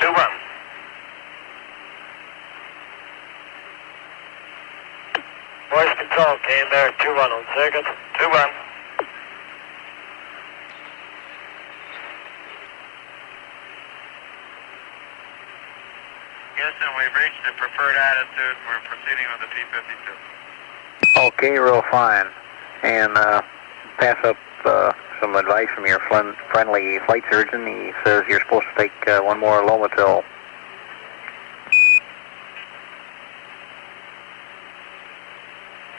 2-1. Voice control, Canberra 2-1 on circuit. 2-1. Houston, we've reached the preferred attitude. We're proceeding with the P-52. Okay, real fine. And pass up some advice from your friendly flight surgeon. He says you're supposed to take one more Lomatil.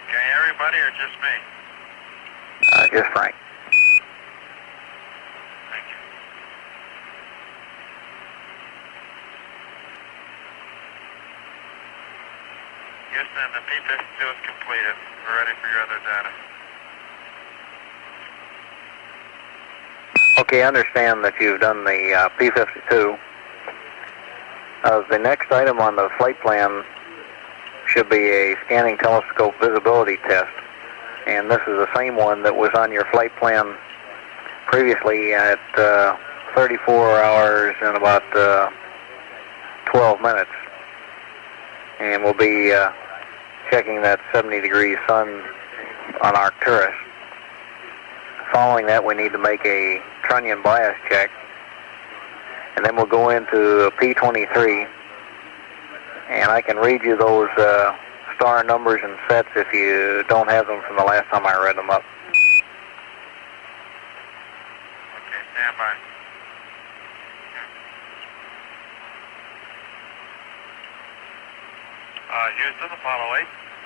Okay, everybody or just me? Just Frank. Thank you. Houston, the P-52 is completed. We're ready for your other data. Okay, I understand that you've done the P-52. The next item on the flight plan should be a scanning telescope visibility test. And this is the same one that was on your flight plan previously at 34 hours and about 12 minutes. And we'll be checking that 70 degrees sun on Arcturus. Following that, we need to make a trunnion bias check. And then we'll go into P23. And I can read you those star numbers and sets if you don't have them from the last time I read them up. Okay, stand by. Houston, Apollo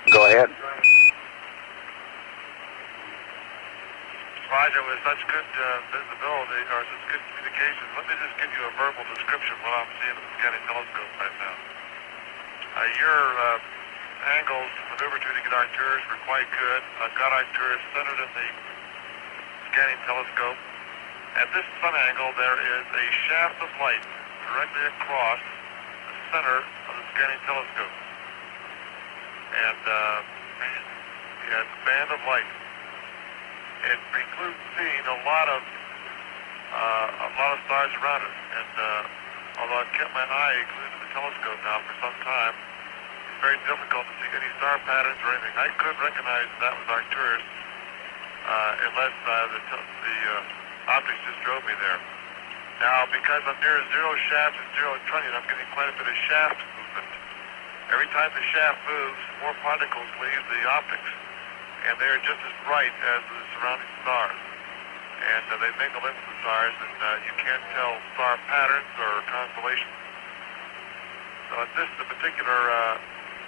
8. Go ahead. Roger, with such good visibility or such good communication, let me just give you a verbal description of what I'm seeing in the scanning telescope right now. Your angles to maneuver to get Arcturus were quite good. I've got Arcturus centered in the scanning telescope. At this sun angle, there is a shaft of light directly across the center of the scanning telescope. And we have a band of light. It precludes seeing a lot of stars around it. And although I've kept my eye glued to the telescope now for some time, it's very difficult to see any star patterns or anything. I could recognize that was Arcturus unless the optics just drove me there. Now, because I'm near zero shaft and zero trunnion, I'm getting quite a bit of shaft movement. Every time the shaft moves, more particles leave the optics, and they're just as bright as the surrounding stars. And they mingle into the stars, and you can't tell star patterns or constellations. So at this particular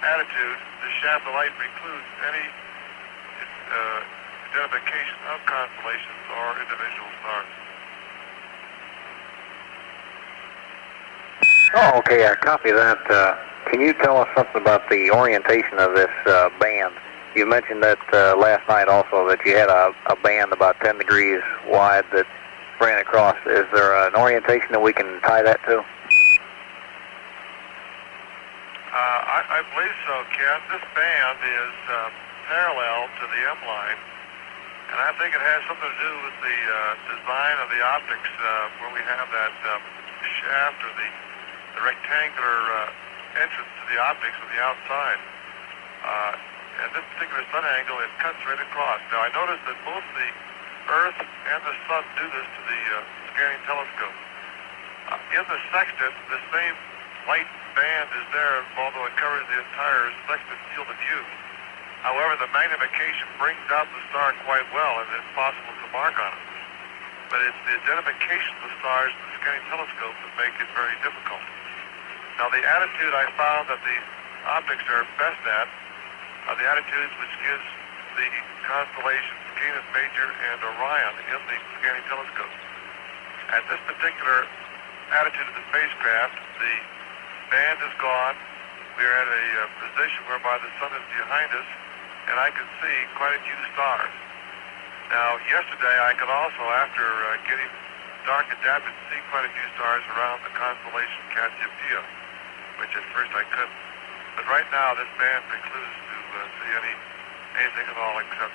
attitude, the shaft of light precludes any identification of constellations or individual stars. Oh, okay, I copy that. Can you tell us something about the orientation of this band? You mentioned that last night also that you had a band about 10 degrees wide that ran across. Is there an orientation that we can tie that to? I believe so, Ken. This band is parallel to the M line, and I think it has something to do with the design of the optics where we have that shaft or the rectangular entrance to the optics on the outside. And this particular sun angle, it cuts right across. Now, I noticed that both the Earth and the Sun do this to the scanning telescope. In the sextant, the same light band is there, although it covers the entire sextant field of view. However, the magnification brings out the star quite well, and it's possible to mark on it. But it's the identification of the stars in the scanning telescope that make it very difficult. Now, the attitude I found that the optics are best at are the attitudes which gives the constellations Canis Major and Orion in the scanning telescope. At this particular attitude of the spacecraft, the band is gone. We are at a position whereby the sun is behind us, and I can see quite a few stars. Now, yesterday I could also, after getting dark adapted, see quite a few stars around the constellation Cassiopeia, which at first I couldn't. But right now, this band precludes to see anything at all except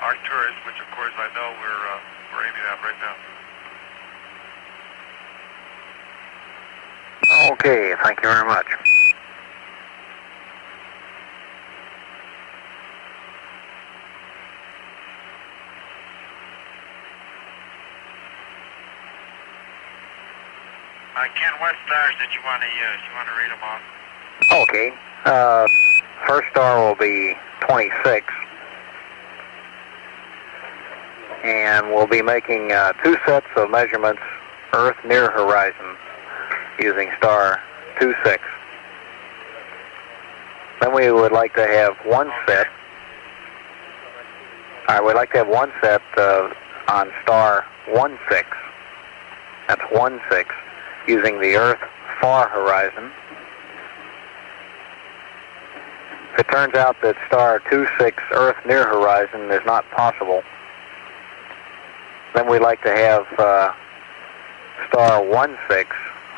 Arcturus, which of course I know we're aiming at right now. Okay, thank you very much. Ken, what stars did you want to use? You want to read them off? Okay. First star will be 26. And we'll be making 2 sets of measurements, Earth near horizon, using star 26. Then we would like to have one set. All right, we'd like to have one set on star 16. That's 16, using the Earth far horizon. If it turns out that star 26 Earth near horizon is not possible, then we'd like to have star 16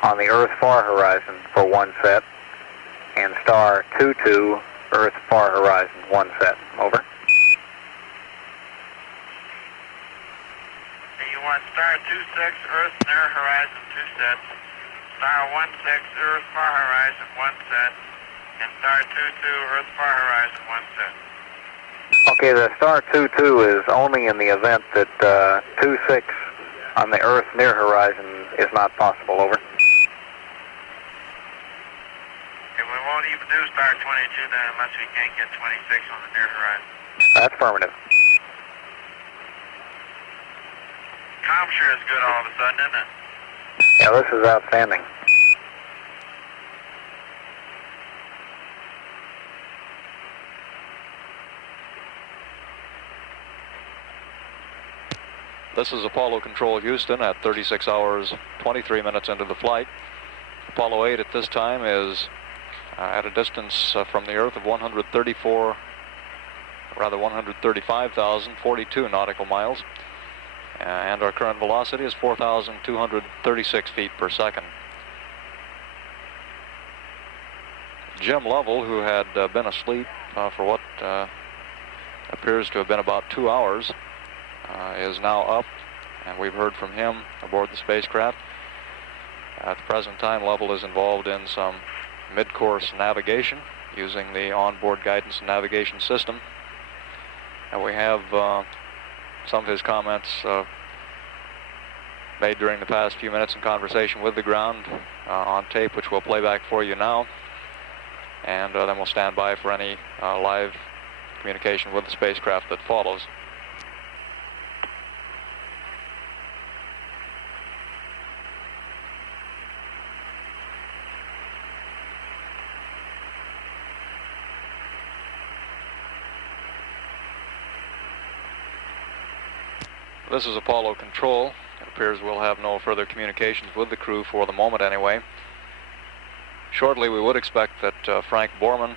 on the Earth far horizon for one set, and star 22 Earth far horizon, one set. Over. You want star 26 Earth near horizon, 2 sets. Star 16 Earth far horizon, 1 set. And star 22 Earth far horizon, 1 set. Okay, the star 22 is only in the event that 26 on the Earth near horizon is not possible. Over. And we won't even do star 22 then unless we can't get 26 on the near horizon. That's affirmative. Com sure is good all of a sudden, isn't it? Yeah, this is outstanding. This is Apollo Control Houston at 36 hours, 23 minutes into the flight. Apollo 8 at this time is at a distance from the Earth of 135,042 nautical miles. And our current velocity is 4,236 feet per second. Jim Lovell, who had been asleep for what appears to have been about 2 hours, is now up, and we've heard from him aboard the spacecraft. At the present time, Lovell is involved in some mid-course navigation using the onboard guidance and navigation system. And we have some of his comments made during the past few minutes in conversation with the ground on tape, which we'll play back for you now. And then we'll stand by for any live communication with the spacecraft that follows. This is Apollo Control. It appears we'll have no further communications with the crew for the moment anyway. Shortly we would expect that Frank Borman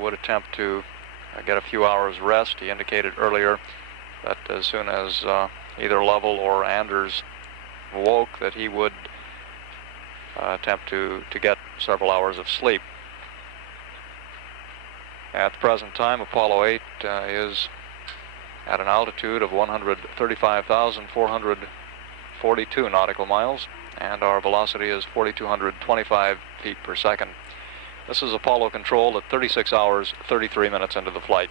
would attempt to get a few hours rest. He indicated earlier that as soon as either Lovell or Anders woke, that he would attempt to get several hours of sleep. At the present time, Apollo 8 is at an altitude of 135,442 nautical miles, and our velocity is 4,225 feet per second. This is Apollo Control at 36 hours, 33 minutes into the flight.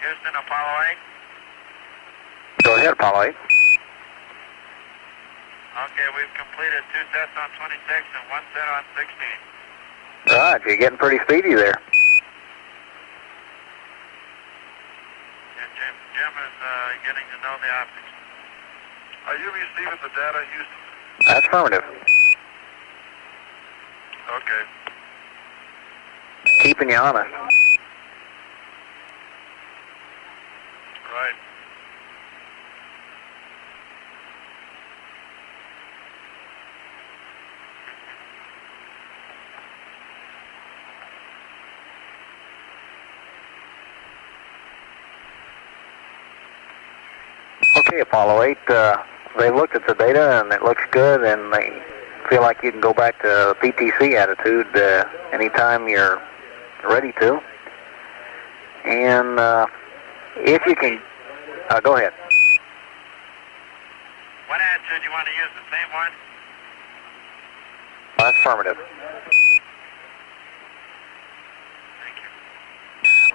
Houston, Apollo 8. Go ahead, Apollo 8. Okay, we've completed 2 sets on 26 and 1 set on 16. Right, you're getting pretty speedy there. And Jim is getting to know the optics. Are you receiving the data, Houston? That's affirmative. Okay. Keeping you honest. Right. Okay, Apollo 8, they looked at the data and it looks good, and they feel like you can go back to PTC attitude anytime you're ready to. And if you can, go ahead. What attitude do you want to use? The same one? That's affirmative. Thank you.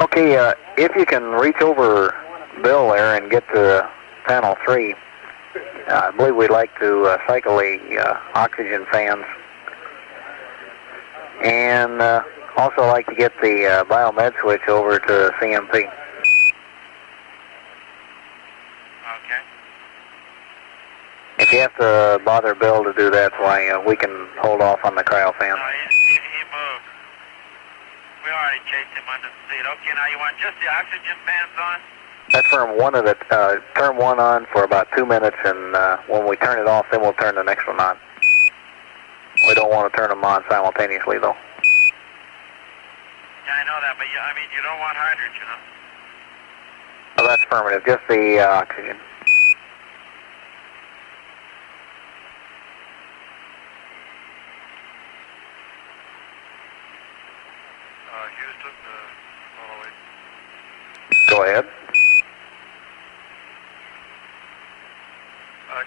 Okay, if you can reach over Bill there and get to panel 3, I believe we'd like to cycle the oxygen fans. And also like to get the biomed switch over to CMP. Okay. If you have to bother Bill to do that, why we can hold off on the cryo fan. No, he moved. We already chased him under the seat. Okay, now you want just the oxygen fans on? That's turn one on for about 2 minutes, and when we turn it off, then we'll turn the next one on. We don't want to turn them on simultaneously, though. Yeah, I know that, but you don't want hydrogen, huh? Oh, that's affirmative. Just the oxygen. Houston, Go ahead.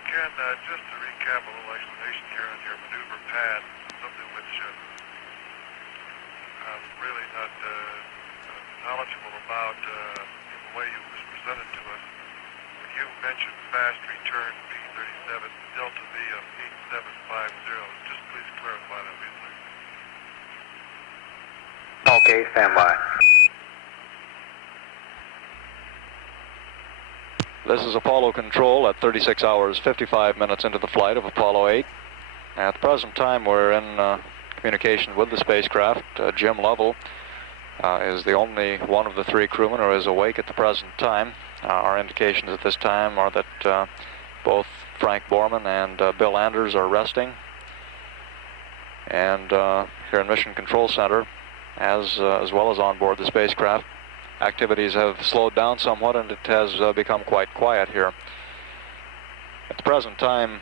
Ken, just to recap a little explanation here on your maneuver pad, something which I'm really not knowledgeable about the way it was presented to us. When you mentioned fast return P37 Delta V of 8750, just please clarify that, please. Okay, stand by. This is Apollo Control at 36 hours 55 minutes into the flight of Apollo 8. At the present time, we're in communication with the spacecraft. Jim Lovell is the only one of the 3 crewmen who is awake at the present time. Our indications at this time are that both Frank Borman and Bill Anders are resting. And here in Mission Control Center, as well as on board the spacecraft, activities have slowed down somewhat, and it has become quite quiet here. At the present time,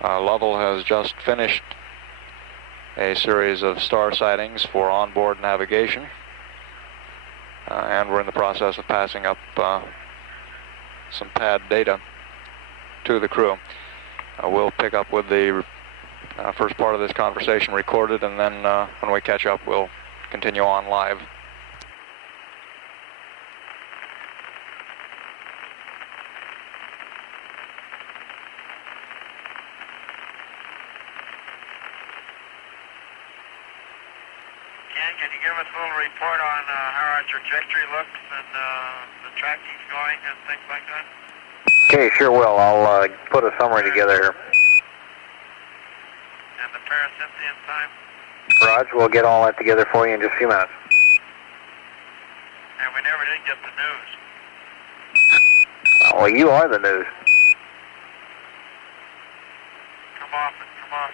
Lovell has just finished a series of star sightings for onboard navigation, and we're in the process of passing up some pad data to the crew. We'll pick up with the first part of this conversation recorded, and then when we catch up, we'll continue on live. Can you give us a little report on how our trajectory looks and the tracking's going and things like that? Okay, sure will. I'll put a summary together here. And the parasynthian time? Raj, we'll get all that together for you in just a few minutes. And we never did get the news. Well, you are the news. Come off it, come off.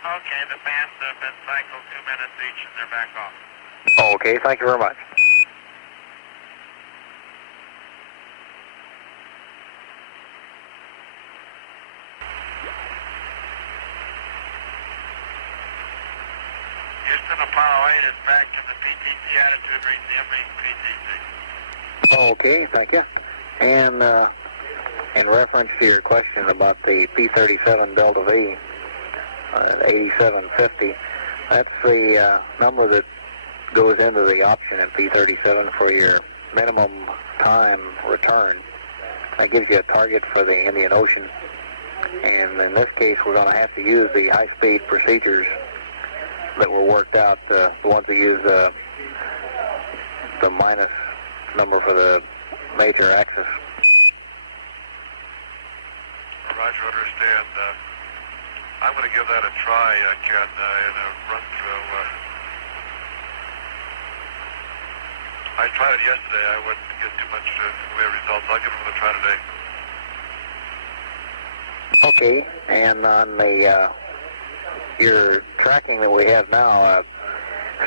Okay, the fans have been cycled 2 minutes each and they're back off. Okay, thank you very much. Houston, Apollo 8 is back to the PTC attitude, resuming PTC. Okay, thank you. And in reference to your question about the P37 Delta V, 8750, that's the number that goes into the option in P37 for your minimum time return. That gives you a target for the Indian Ocean. And in this case, we're going to have to use the high-speed procedures that were worked out, the ones that use the minus number for the major axis. Roger, understand. I'm going to give that a try, Ken, in a run-through. I tried it yesterday. I wouldn't get too much in the way of results. I'll give them a try today. Okay, and on the your tracking that we have now,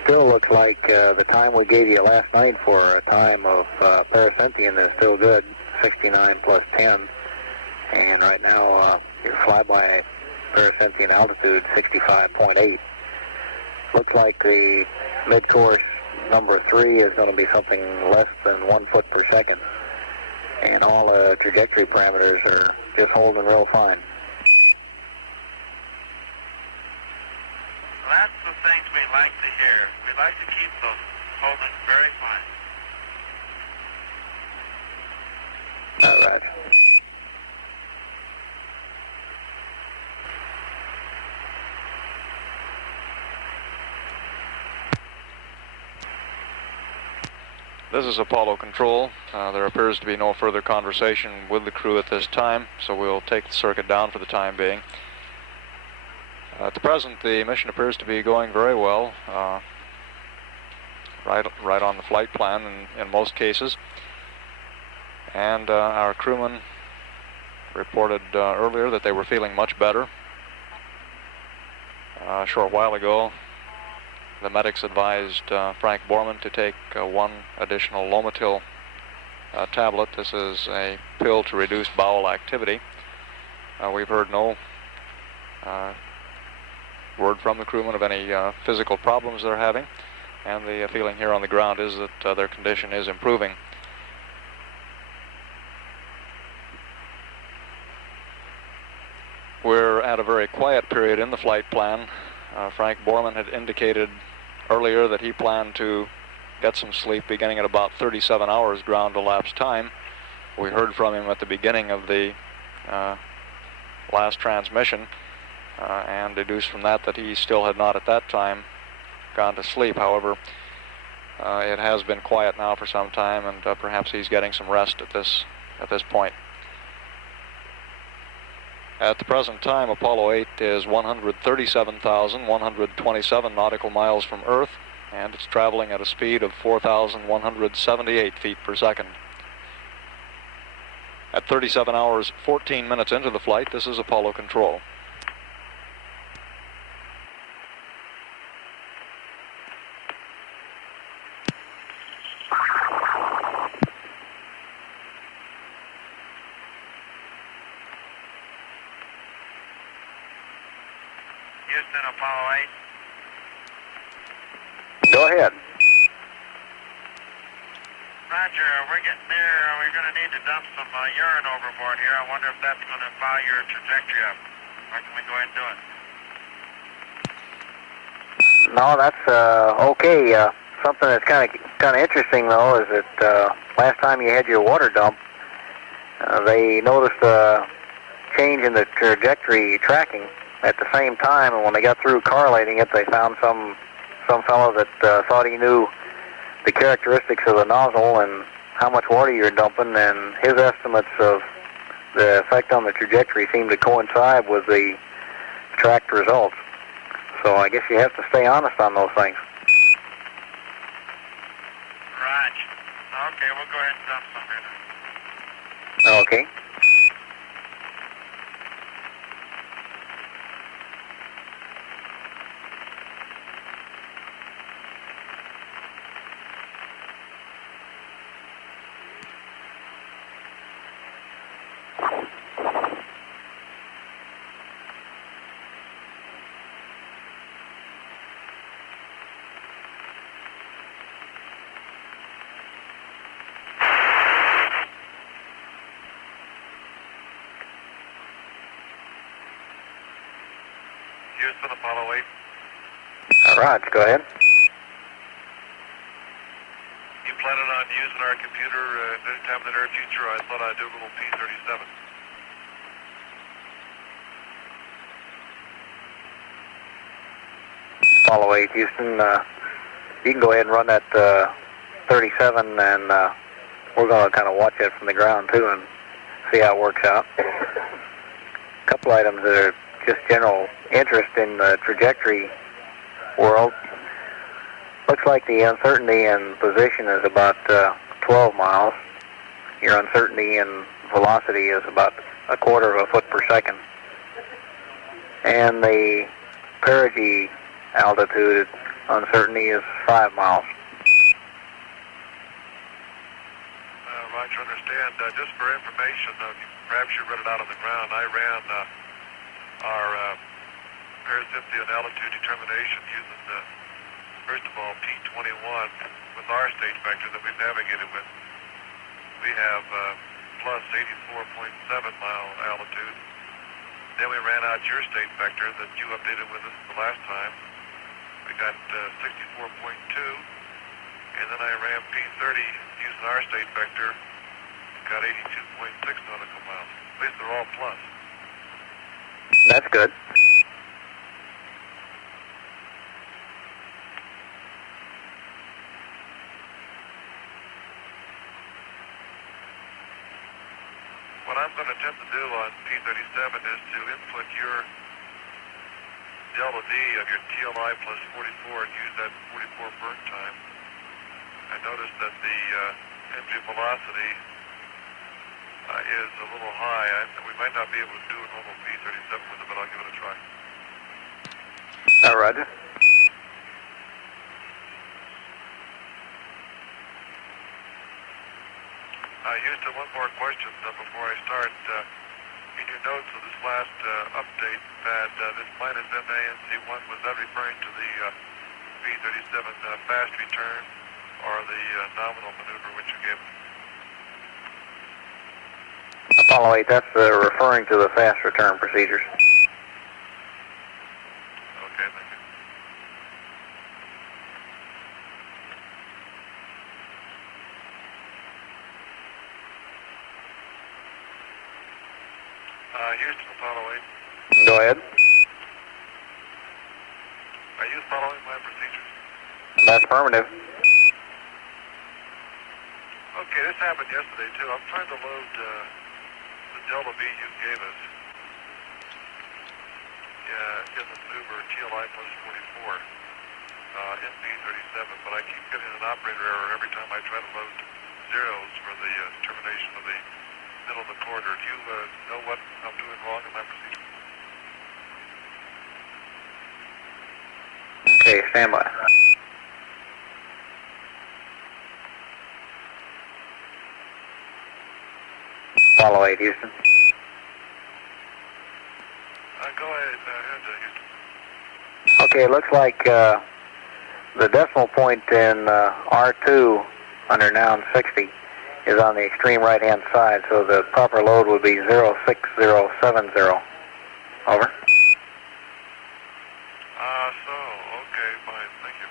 still looks like the time we gave you last night for a time of parasynthian is still good, 69 plus 10. And right now, your flyby parasynthian altitude, 65.8. Looks like the midcourse number 3 is going to be something less than 1 foot per second. And all the trajectory parameters are just holding real fine. That's the things we like to hear. We like to keep those holding very fine. All right. This is Apollo Control. There appears to be no further conversation with the crew at this time, so we'll take the circuit down for the time being. At the present, the mission appears to be going very well, right on the flight plan in most cases. And our crewmen reported earlier that they were feeling much better. A short while ago, the medics advised Frank Borman to take 1 additional Lomatil tablet. This is a pill to reduce bowel activity. We've heard no word from the crewmen of any physical problems they're having, and the feeling here on the ground is that their condition is improving. We're at a very quiet period in the flight plan. Frank Borman had indicated earlier that he planned to get some sleep beginning at about 37 hours ground elapsed time. We heard from him at the beginning of the last transmission and deduced from that that he still had not at that time gone to sleep. However, it has been quiet now for some time, and perhaps he's getting some rest at this point. At the present time, Apollo 8 is 137,127 nautical miles from Earth, and it's traveling at a speed of 4,178 feet per second. At 37 hours, 14 minutes into the flight, this is Apollo Control. Houston, Apollo 8. Go ahead. Roger, we're getting there. We're going to need to dump some urine overboard here. I wonder if that's going to foul your trajectory up. Or can we go ahead and do it? No, that's okay. Something that's kind of interesting though is that last time you had your water dump, they noticed a change in the trajectory tracking at the same time, and when they got through correlating it, they found some fellow that thought he knew the characteristics of the nozzle and how much water you're dumping, and his estimates of the effect on the trajectory seemed to coincide with the tracked results. So I guess you have to stay honest on those things. Roger. Okay, we'll go ahead and dump some here. Okay. Houston, Apollo 8. Roger, go ahead. You planning on using our computer anytime in the near future? I thought I'd do a little P-37. Apollo 8, Houston. You can go ahead and run that 37, and we're going to kind of watch it from the ground too and see how it works out. A couple items that are just general interest in the trajectory world. Looks like the uncertainty in position is about 12 miles. Your uncertainty in velocity is about 1/4 of a foot per second. And the perigee altitude uncertainty is 5 miles. Roger, understand. Just for information, perhaps you read it out on the ground. I ran our simply an altitude determination using, first of all, P21 with our state vector that we've navigated with. We have plus 84.7 mile altitude. Then we ran out your state vector that you updated with us the last time. We got 64.2, and then I ran P30 using our state vector, got 82.6 nautical miles. At least they're all plus. That's good. What I'm going to attempt to do on P37 is to input your delta D of your TLI plus 44 and use that 44 burn time. I noticed that the entry velocity is a little high. We might not be able to do a normal P37 with it, but I'll give it a try. Roger. Houston, one more question before I start. In your notes of this last update, that this minus MANC1, was that referring to the B-37 fast return or the nominal maneuver which you gave? Apollo 8, that's referring to the fast return procedures. Okay, thank you. Houston, Apollo 8. Go ahead. Are you following my procedures? That's affirmative. Okay, this happened yesterday too. I'm trying to load the Delta V you gave us in the maneuver TLI plus 44 in B-37, but I keep getting an operator error every time I try to load zeros for the determination of the middle of the corridor. Do you know what I'm doing wrong in my procedure? Okay, stand by. Apollo 8, Houston. Go ahead, Houston. Okay, it looks like the decimal point in R2 under noun 60 is on the extreme right-hand side, so the proper load would be 06070. Over. Okay, fine, thank you.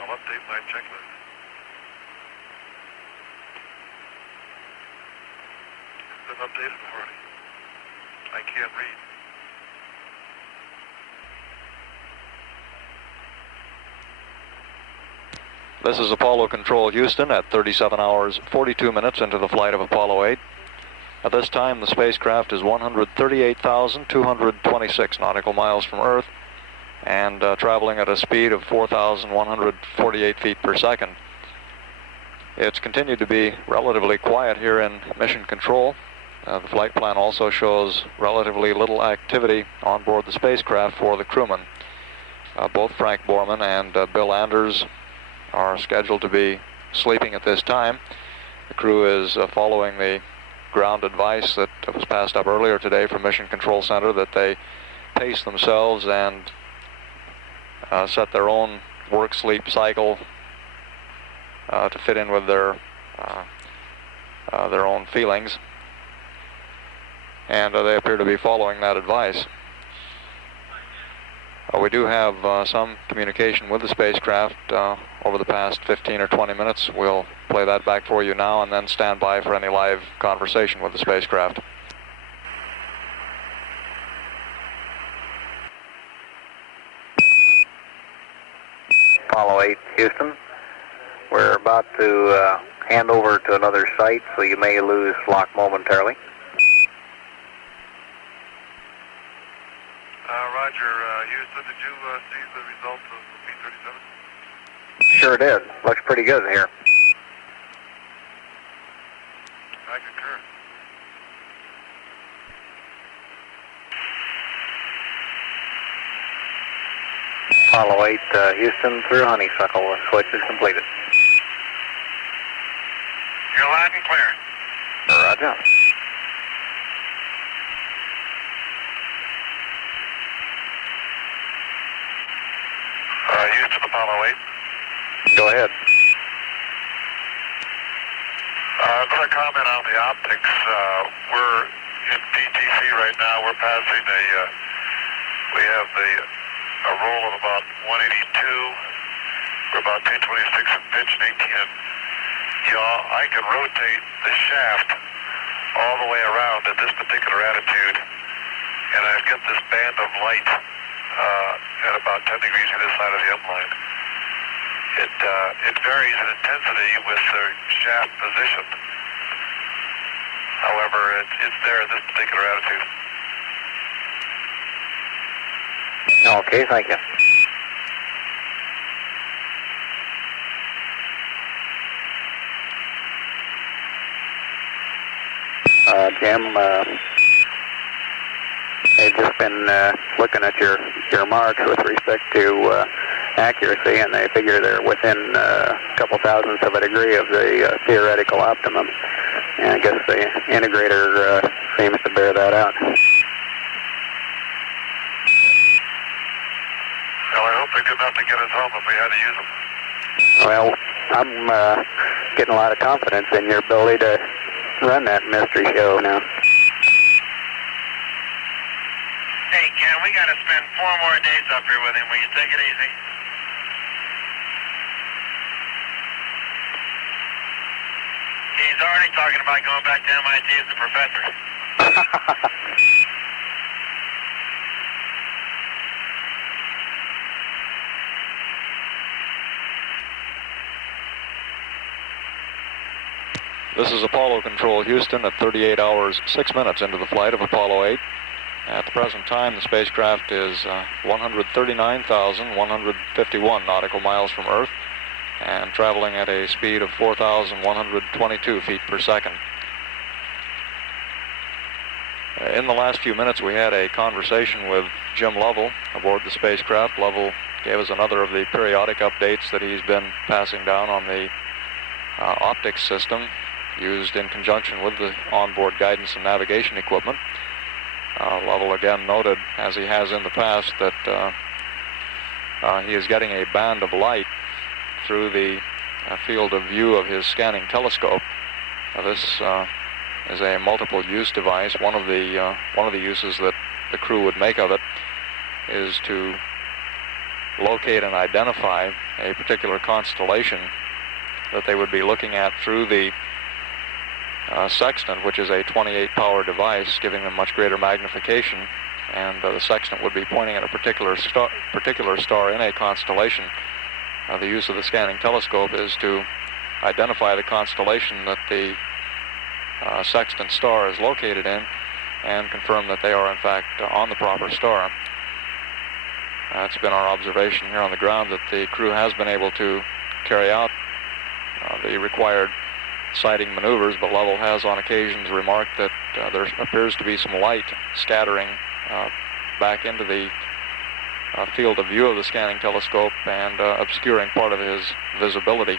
I'll update my checklist. It's been updated already. I can't read. This is Apollo Control Houston at 37 hours 42 minutes into the flight of Apollo 8. At this time, the spacecraft is 138,226 nautical miles from Earth and traveling at a speed of 4,148 feet per second. It's continued to be relatively quiet here in Mission Control. The flight plan also shows relatively little activity on board the spacecraft for the crewmen. Both Frank Borman and Bill Anders are scheduled to be sleeping at this time. The crew is following the ground advice that was passed up earlier today from Mission Control Center, that they pace themselves and set their own work-sleep cycle to fit in with their own feelings, and they appear to be following that advice. We do have some communication with the spacecraft over the past 15 or 20 minutes. We'll play that back for you now and then stand by for any live conversation with the spacecraft. Apollo 8, Houston. We're about to hand over to another site, so you may lose lock momentarily. Roger, Houston, did you see the results of the P-37? Sure did. Looks pretty good here. I concur. Apollo 8, Houston through honeysuckle. The switch is completed. You're loud and clear. Roger. Houston, Apollo 8. Go ahead. Another comment on the optics. We're in PTC right now. We're passing we have a roll of about 182. We're about 226 in pitch and 18 in yaw. I can rotate the shaft all the way around at this particular attitude, and I get this band of light at about 10 degrees to this side of the M line. It varies in intensity with the shaft position. However, it's there at this particular attitude. Okay, thank you. Jim, I've just been looking at your marks with respect to accuracy, and they figure they're within a couple thousandths of a degree of the theoretical optimum. And I guess the integrator seems to bear that out. Well, I hope they're good enough to get us home if we had to use them. Well, I'm getting a lot of confidence in your ability to run that mystery show now. Hey, Ken, we got to spend 4 more days up here with him. Will you take it easy? He's already talking about going back to MIT as a professor. This is Apollo Control Houston at 38 hours 6 minutes into the flight of Apollo 8. At the present time, the spacecraft is 139,151 nautical miles from Earth and traveling at a speed of 4,122 feet per second. In the last few minutes, we had a conversation with Jim Lovell aboard the spacecraft. Lovell gave us another of the periodic updates that he's been passing down on the optics system used in conjunction with the onboard guidance and navigation equipment. Lovell again noted, as he has in the past, that he is getting a band of light through the field of view of his scanning telescope. This is a multiple-use device. One of the uses that the crew would make of it is to locate and identify a particular constellation that they would be looking at through the sextant, which is a 28-power device, giving them much greater magnification, and the sextant would be pointing at a particular star in a constellation. The use of the scanning telescope is to identify the constellation that the sextant star is located in and confirm that they are in fact on the proper star. It's been our observation here on the ground that the crew has been able to carry out the required sighting maneuvers, but Lovell has on occasions remarked that there appears to be some light scattering back into the field of view of the scanning telescope and obscuring part of his visibility.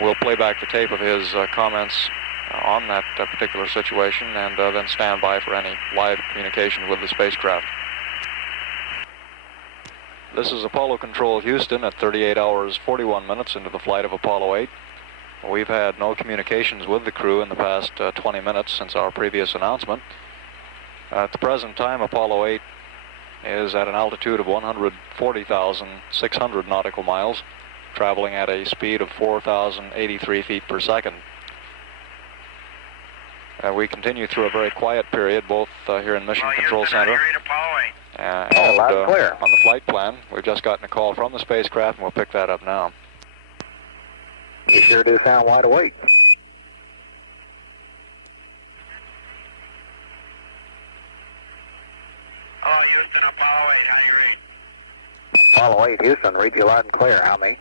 We'll play back the tape of his comments on that particular situation and then stand by for any live communication with the spacecraft. This is Apollo Control Houston at 38 hours 41 minutes into the flight of Apollo 8. We've had no communications with the crew in the past 20 minutes since our previous announcement. At the present time, Apollo 8 is at an altitude of 140,600 nautical miles, traveling at a speed of 4,083 feet per second. We continue through a very quiet period, both here in Mission Control Center and on the flight plan. We've just gotten a call from the spacecraft, and we'll pick that up now. You sure do sound wide awake. Oh, Houston, Apollo 8, how do you read? Apollo 8, Houston, read you loud and clear. How many?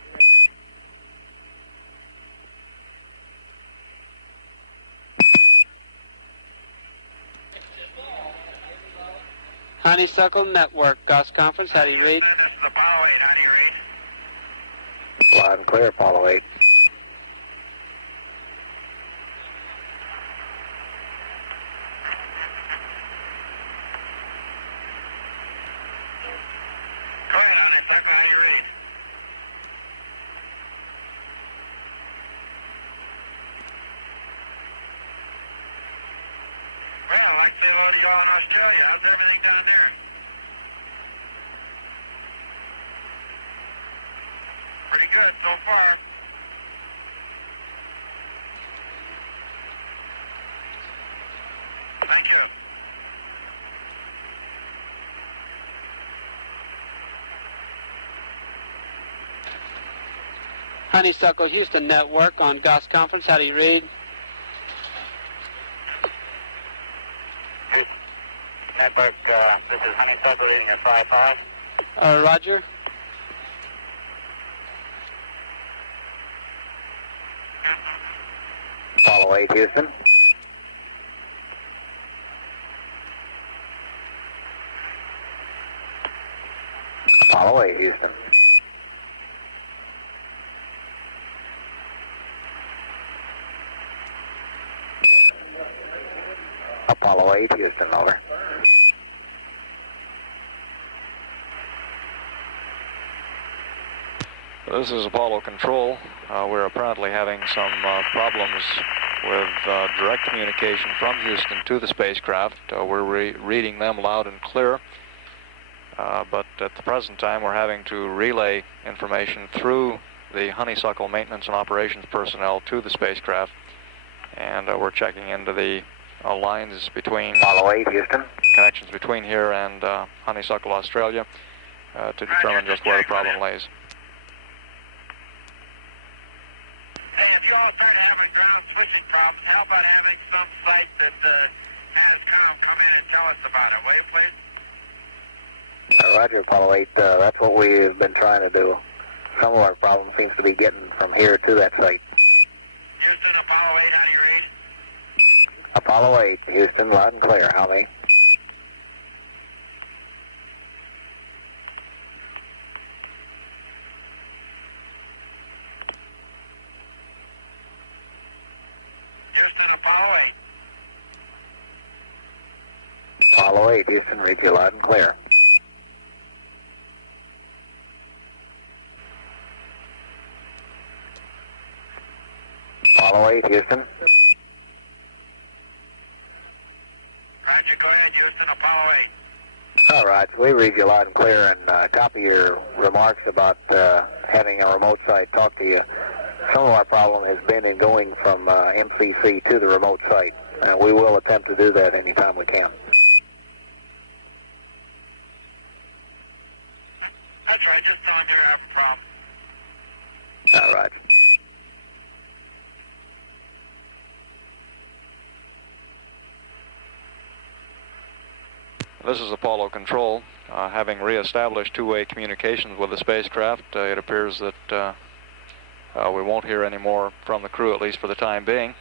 Honeysuckle Network, DOS conference, how do you read? This is Apollo 8, how do you read? Loud and clear, Apollo 8. like say hello to y'all in Australia. How's everything down there? Pretty good so far. Thank you. Honeysuckle Houston Network on Goss Conference. How do you read? Network, this is Honeysuckle reading your 5-5. Roger. Apollo 8, Houston. Apollo 8, Houston. Apollo 8, Houston, over. This is Apollo Control. We're apparently having some problems with direct communication from Houston to the spacecraft. We're reading them loud and clear, but at the present time we're having to relay information through the Honeysuckle maintenance and operations personnel to the spacecraft, and we're checking into the lines between Apollo 8, Houston. connections between here and Honeysuckle, Australia, to determine just where the problem lays. Hey, if you all start having ground switching problems, how about having some site that has come in and tell us about it, will you please? Roger, Apollo 8. That's what we've been trying to do. Some of our problem seems to be getting from here to that site. Houston, Apollo 8, how do you read? Apollo 8, Houston, loud and clear. How many? Houston, Apollo 8. Apollo 8, Houston, read you loud and clear. Apollo 8, Houston. Roger, go ahead, Houston, Apollo 8. All right, so we read you loud and clear and copy your remarks about having a remote site talk to you. Some of our problem has been in going from MCC to the remote site. We will attempt to do that anytime we can. That's right, just telling you I have a problem. All right. This is Apollo Control. Having reestablished two-way communications with the spacecraft, it appears that we won't hear any more from the crew, at least for the time being.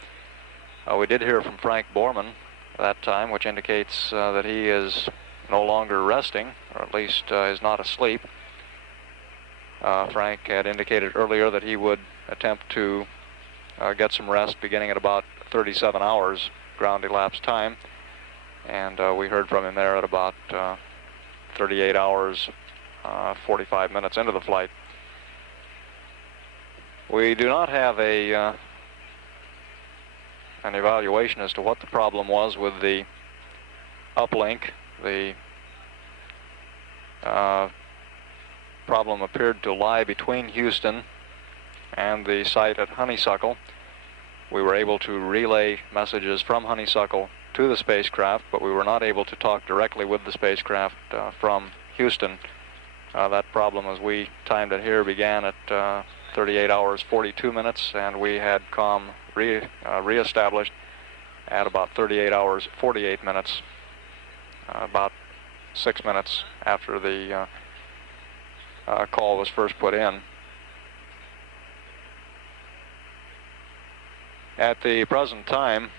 We did hear from Frank Borman that time, which indicates that he is no longer resting, or at least is not asleep. Frank had indicated earlier that he would attempt to get some rest beginning at about 37 hours ground elapsed time, and we heard from him there at about 38 hours 45 minutes into the flight. We do not have an evaluation as to what the problem was with the uplink. The problem appeared to lie between Houston and the site at Honeysuckle. We were able to relay messages from Honeysuckle to the spacecraft, but we were not able to talk directly with the spacecraft from Houston. That problem, as we timed it here, began at 38 hours 42 minutes, and we had comm reestablished at about 38 hours 48 minutes, about 6 minutes after the call was first put in. At the present time,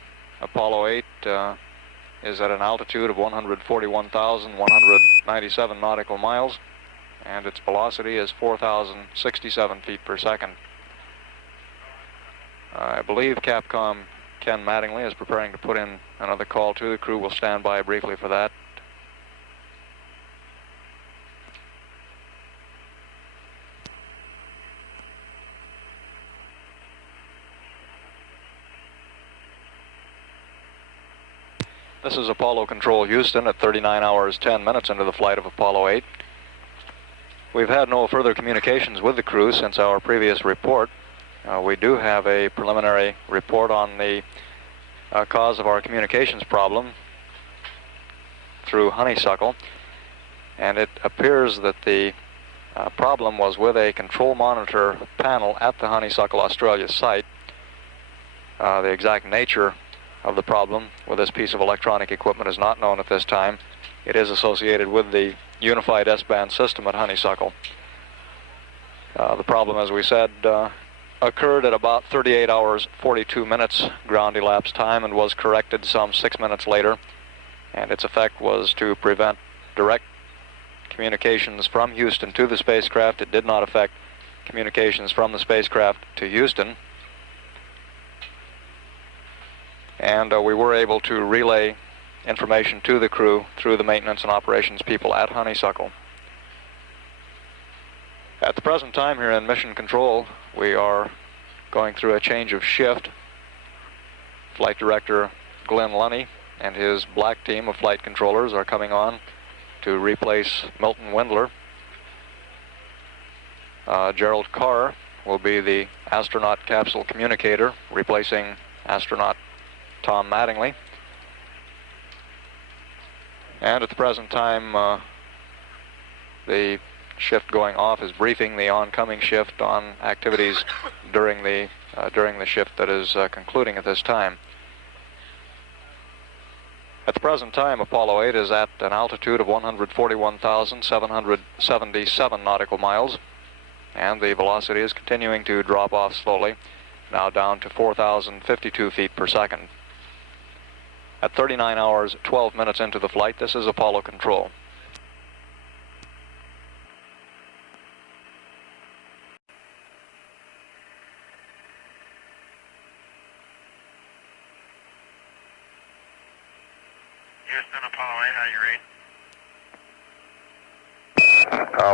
Apollo 8 is at an altitude of 141,197 nautical miles, and its velocity is 4,067 feet per second. I believe Capcom Ken Mattingly is preparing to put in another call to the crew. We'll stand by briefly for that. This is Apollo Control Houston at 39 hours 10 minutes into the flight of Apollo 8. We've had no further communications with the crew since our previous report. We do have a preliminary report on the cause of our communications problem through Honeysuckle, and it appears that the problem was with a control monitor panel at the Honeysuckle Australia site. The exact nature of the problem with this piece of electronic equipment is not known at this time. It is associated with the unified S-band system at Honeysuckle. The problem, as we said, occurred at about 38 hours 42 minutes ground elapsed time and was corrected some 6 minutes later, and its effect was to prevent direct communications from Houston to the spacecraft. It did not affect communications from the spacecraft to Houston. And we were able to relay information to the crew through the maintenance and operations people at Honeysuckle. At the present time here in Mission Control, we are going through a change of shift. Flight Director Glenn Lunny and his black team of flight controllers are coming on to replace Milton Wendler. Gerald Carr will be the astronaut capsule communicator, replacing astronaut Tom Mattingly. And at the present time, the shift going off is briefing the oncoming shift on activities during the shift that is concluding at this time. At the present time, Apollo 8 is at an altitude of 141,777 nautical miles, and the velocity is continuing to drop off slowly, now down to 4,052 feet per second. At 39 hours 12 minutes into the flight, this is Apollo Control. Houston, Apollo 8, how you read?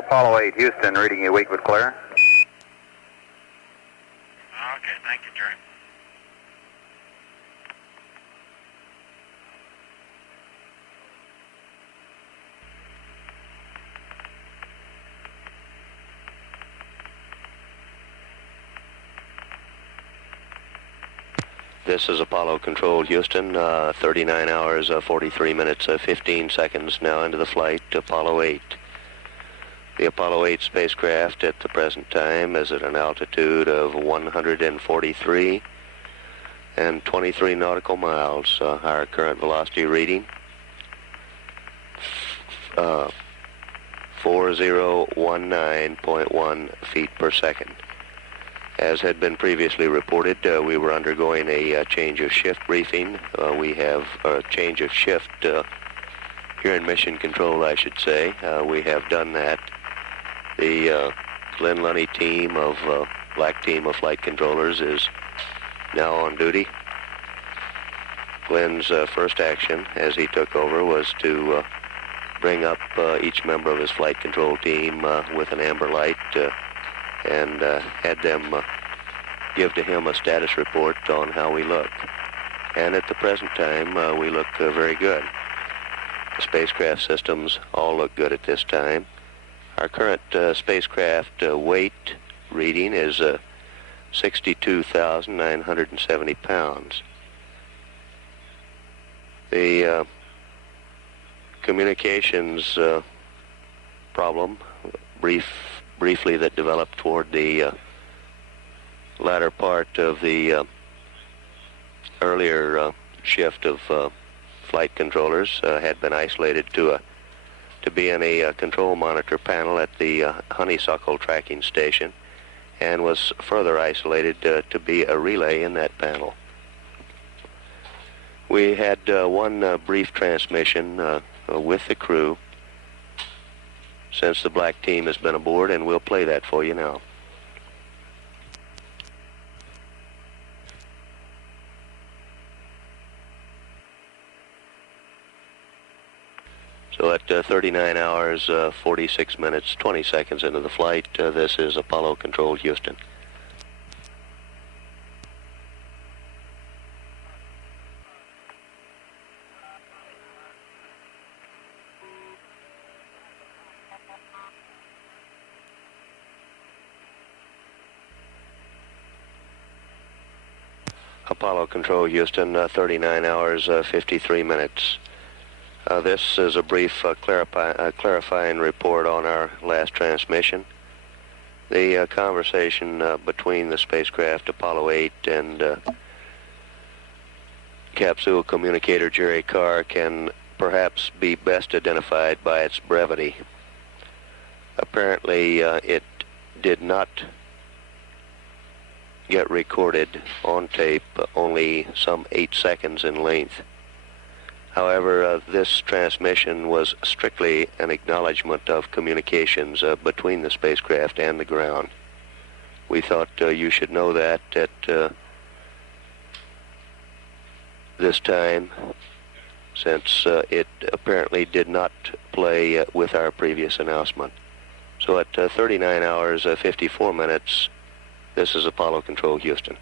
Apollo 8, Houston, reading you weak but clear. Okay, thank you, Jerry. This is Apollo Control Houston, 39 hours, 43 minutes, 15 seconds now into the flight, Apollo 8. The Apollo 8 spacecraft at the present time is at an altitude of 143 and 23 nautical miles. Our current velocity reading, 4019.1 feet per second. As had been previously reported, we were undergoing a change of shift briefing. We have a change of shift here in Mission Control, I should say. We have done that. The Glenn Lunny team of black team of flight controllers is now on duty. Glenn's first action as he took over was to bring up each member of his flight control team with an amber light and had them give to him a status report on how we look. And at the present time, we look very good. The spacecraft systems all look good at this time. Our current spacecraft weight reading is 62,970 pounds. The communications problem, briefly, that developed toward the latter part of the earlier shift of flight controllers had been isolated to be in a control monitor panel at the Honeysuckle tracking station, and was further isolated to be a relay in that panel. We had one brief transmission with the crew since the black team has been aboard, and we'll play that for you now. So at 39 hours, 46 minutes, 20 seconds into the flight, this is Apollo Control Houston. Apollo Control Houston, 39 hours, 53 minutes. This is a brief clarifying report on our last transmission. The conversation between the spacecraft Apollo 8 and capsule communicator Jerry Carr can perhaps be best identified by its brevity. Apparently, it did not get recorded on tape, only some 8 seconds in length. However, this transmission was strictly an acknowledgement of communications between the spacecraft and the ground. We thought you should know that at this time, since it apparently did not play with our previous announcement. So at 39 hours, 54 minutes, this is Apollo Control Houston.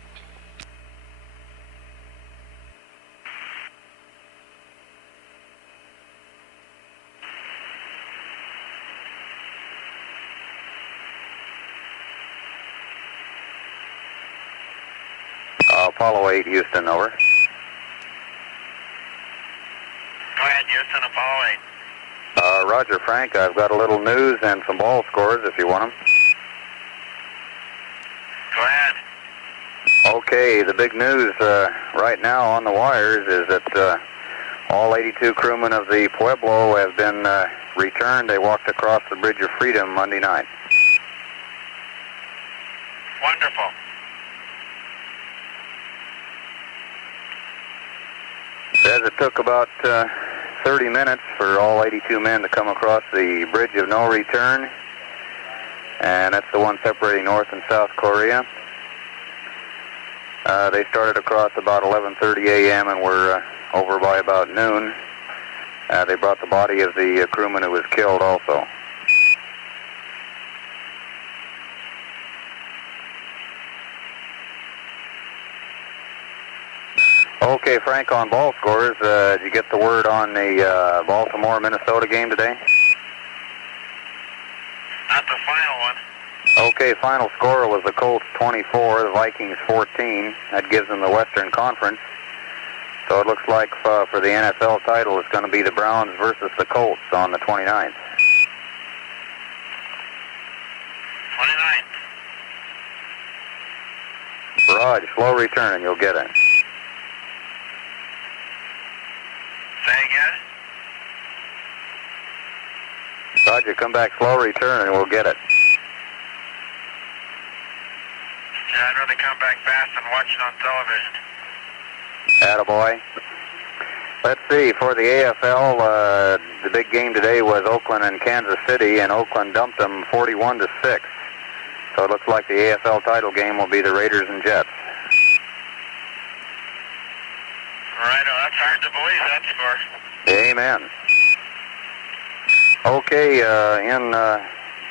Apollo 8, Houston, over. Go ahead, Houston, Apollo 8. Roger, Frank. I've got a little news and some ball scores if you want them. Go ahead. Okay, the big news right now on the wires is that all 82 crewmen of the Pueblo have been returned. They walked across the Bridge of Freedom Monday night. Wonderful. Says it took about 30 minutes for all 82 men to come across the Bridge of No Return, and that's the one separating North and South Korea. They started across about 11:30 a.m. and were over by about noon. They brought the body of the crewman who was killed also. Okay, Frank, on ball scores, did you get the word on the Baltimore-Minnesota game today? Not the final one. Okay, final score was the Colts 24, the Vikings 14. That gives them the Western Conference. So it looks like for the NFL title, it's going to be the Browns versus the Colts on the 29th. 29th. Raj, slow return and you'll get it. Say again? Roger, come back, slow return and we'll get it. Yeah, I'd rather come back fast and watch it on television. Attaboy. Let's see, for the AFL, the big game today was Oakland and Kansas City, and Oakland dumped them 41-6. So it looks like the AFL title game will be the Raiders and Jets. Right, that's hard to believe, that score. Amen. Okay, in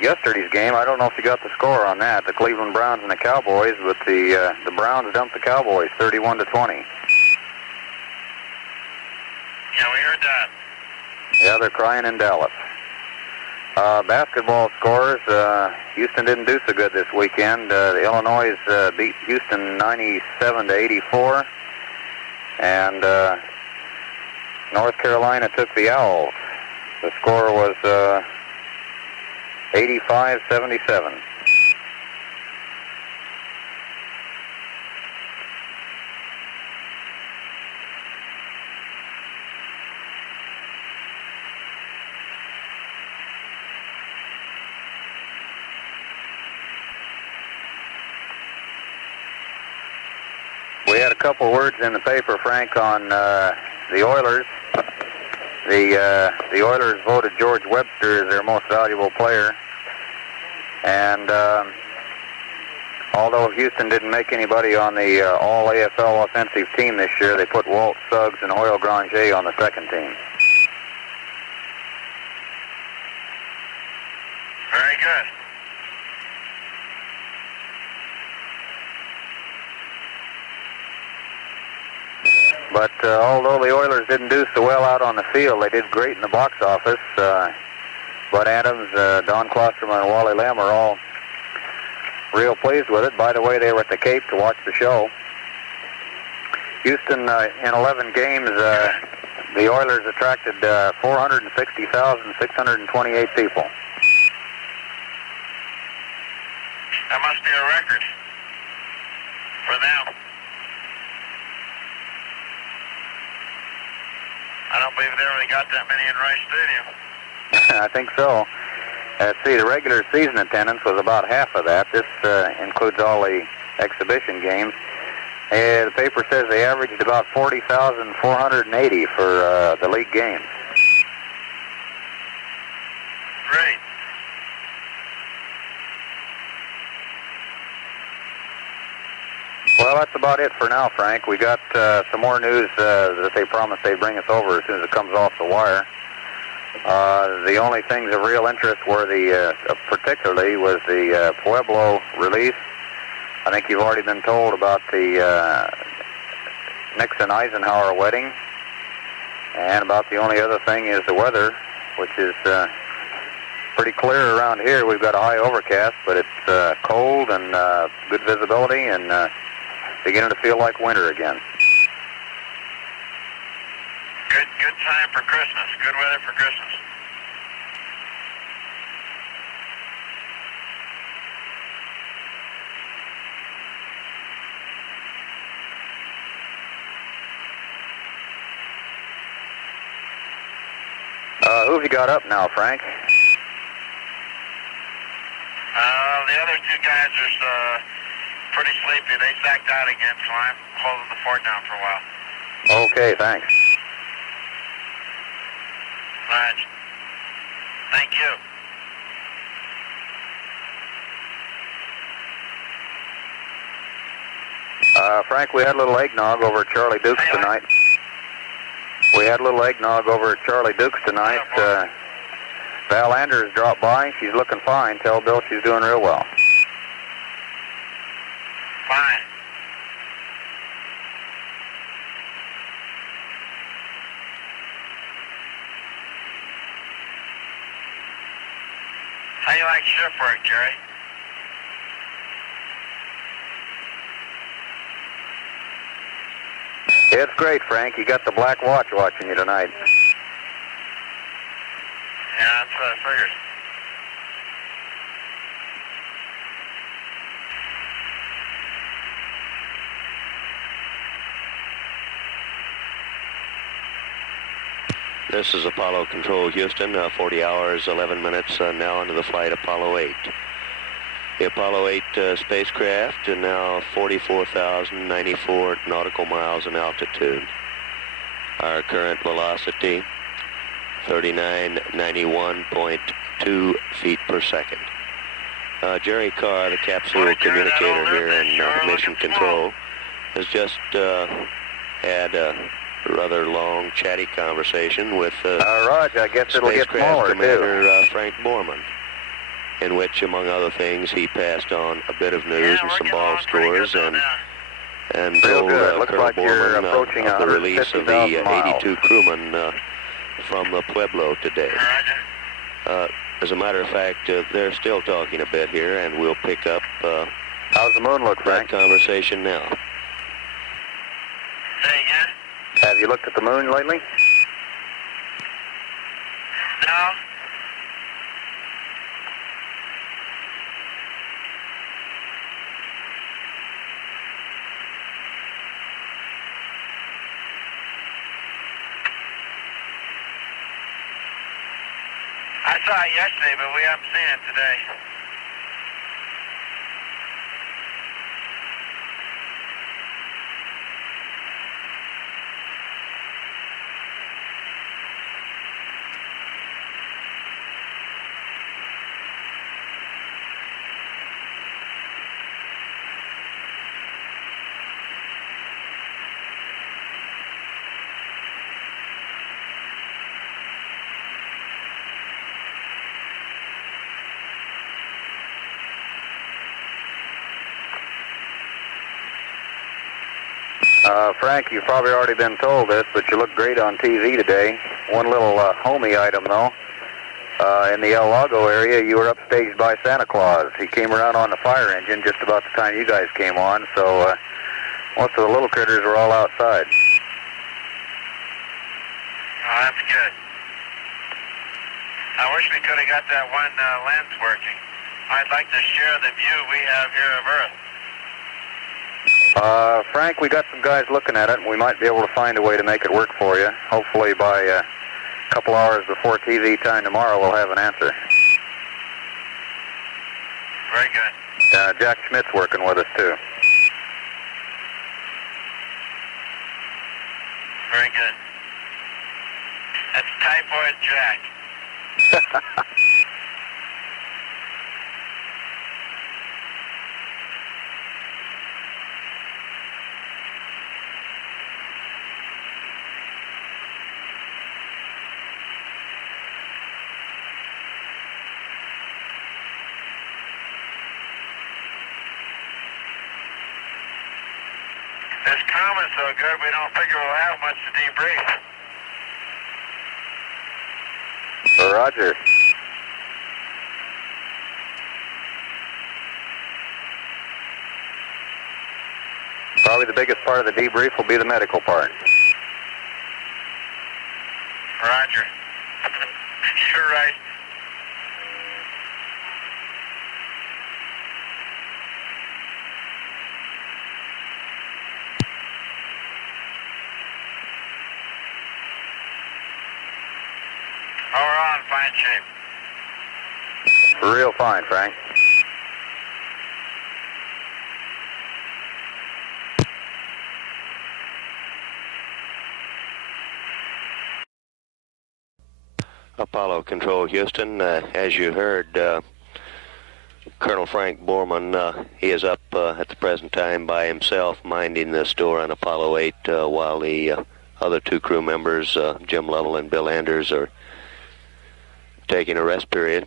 yesterday's game, I don't know if you got the score on that, the Cleveland Browns and the Cowboys, but the Browns dumped the Cowboys 31-20. Yeah, we heard that. Yeah, they're crying in Dallas. Basketball scores, Houston didn't do so good this weekend. The Illinois beat Houston 97-84, and North Carolina took the Owls. The score was 85-77. We had a couple words in the paper, Frank, on the Oilers. The Oilers voted George Webster as their most valuable player, and although Houston didn't make anybody on the all-AFL offensive team this year, they put Walt Suggs and Hoyle Granger on the second team. Very good. But although the Oilers didn't do so well out on the field, they did great in the box office. Bud Adams, Don Klosterman, and Wally Lamb are all real pleased with it. By the way, they were at the Cape to watch the show. Houston, in 11 games, the Oilers attracted 460,628 people. That must be a record for them. I don't believe they really got that many in Rice Stadium. I think so. Let's see, the regular season attendance was about half of that. This includes all the exhibition games. The paper says they averaged about 40,480 for the league games. Great. Well, that's about it for now, Frank. We got some more news that they promised they'd bring us over as soon as it comes off the wire. The only things of real interest were particularly was the Pueblo release. I think you've already been told about the Nixon-Eisenhower wedding. And about the only other thing is the weather, which is pretty clear around here. We've got a high overcast, but it's cold and good visibility and beginning to feel like winter again. Good time for Christmas. Good weather for Christmas. Who have you got up now, Frank? The other two guys are pretty sleepy. They sacked out again, so I'm holding the fort down for a while. Okay, thanks. Right. Thank you. Frank, we had a little eggnog over at Charlie Duke's tonight. We had a little eggnog over at Charlie Duke's tonight. Val Anders dropped by. She's looking fine. Tell Bill she's doing real well. Fine. How you like shift work, Jerry? It's great, Frank. You got the Black Watch watching you tonight. Yeah, that's what I figured. This is Apollo Control Houston, 40 hours, 11 minutes, now into the flight Apollo 8. The Apollo 8 spacecraft is now 44,094 nautical miles in altitude. Our current velocity, 3991.2 feet per second. Jerry Carr, the capsule communicator here in Mission Control, has just had a rather long, chatty conversation with Raj, I guess it'll get smaller, Commander Frank Borman, in which, among other things, he passed on a bit of news and some ball scores and told Colonel like Borman of the release of the 82 crewmen from the Pueblo today. As a matter of fact, they're still talking a bit here, and we'll pick up how's the moon look, Frank? that conversation now. Say again? Have you looked at the moon lately? No. I saw it yesterday, but we haven't seen it today. Frank, you've probably already been told this, but you look great on TV today. One little homey item, though. In the El Lago area, you were upstaged by Santa Claus. He came around on the fire engine just about the time you guys came on, so Most of the little critters are all outside. Oh, that's good. I wish we could have got that one lens working. I'd like to share the view we have here of Earth. Frank, we got some guys looking at it, and we might be able to find a way to make it work for you. Hopefully by a couple hours before TV time tomorrow, we'll have an answer. Very good. Jack Schmidt's working with us, too. Very good. That's Typhoid Jack. This comet's so good, we don't figure we'll have much to debrief. Roger. Probably the biggest part of the debrief will be the medical part. Roger. You're right. Oh, we're all in fine shape. Real fine, Frank. Apollo Control, Houston. As you heard, Colonel Frank Borman, he is up at the present time by himself minding the store on Apollo 8 while the other two crew members, Jim Lovell and Bill Anders, are taking a rest period.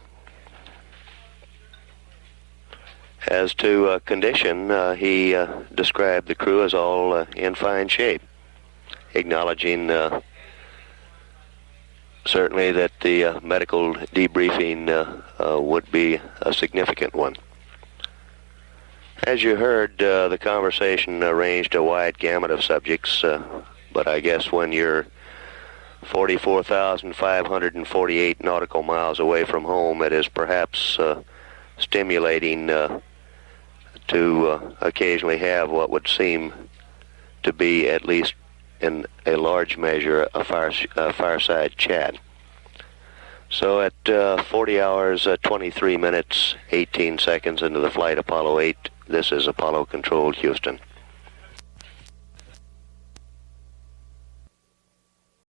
As to condition, he described the crew as all in fine shape, acknowledging certainly that the medical debriefing would be a significant one. As you heard, the conversation ranged a wide gamut of subjects, but I guess when you're 44,548 nautical miles away from home, it is perhaps stimulating to occasionally have what would seem to be, at least in a large measure, a fireside chat. So at 40 hours, 23 minutes, 18 seconds into the flight Apollo 8, this is Apollo Control, Houston.